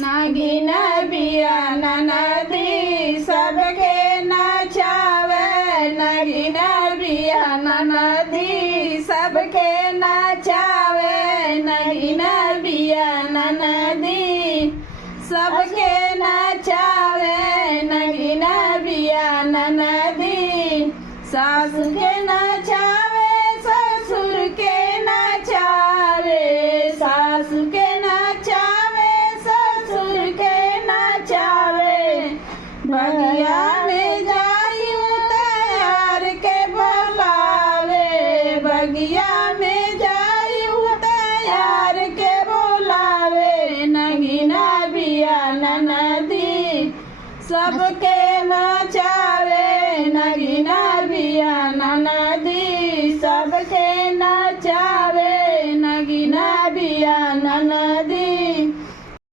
नागिन बिया ननदी सबके नचावे, नागिन बिया ननदी सबके नचावे, नागिन बिया ननदी सबके नचावे, नागिन बिया ननदी सास के नचावे ससुर के नचावे, सास के नचावे ससुर के नचावे, बगिया में जायू तैयार के बोलावे, बगिया में जायू तैयार के बोलावे, नागिन बिया ननदी सबके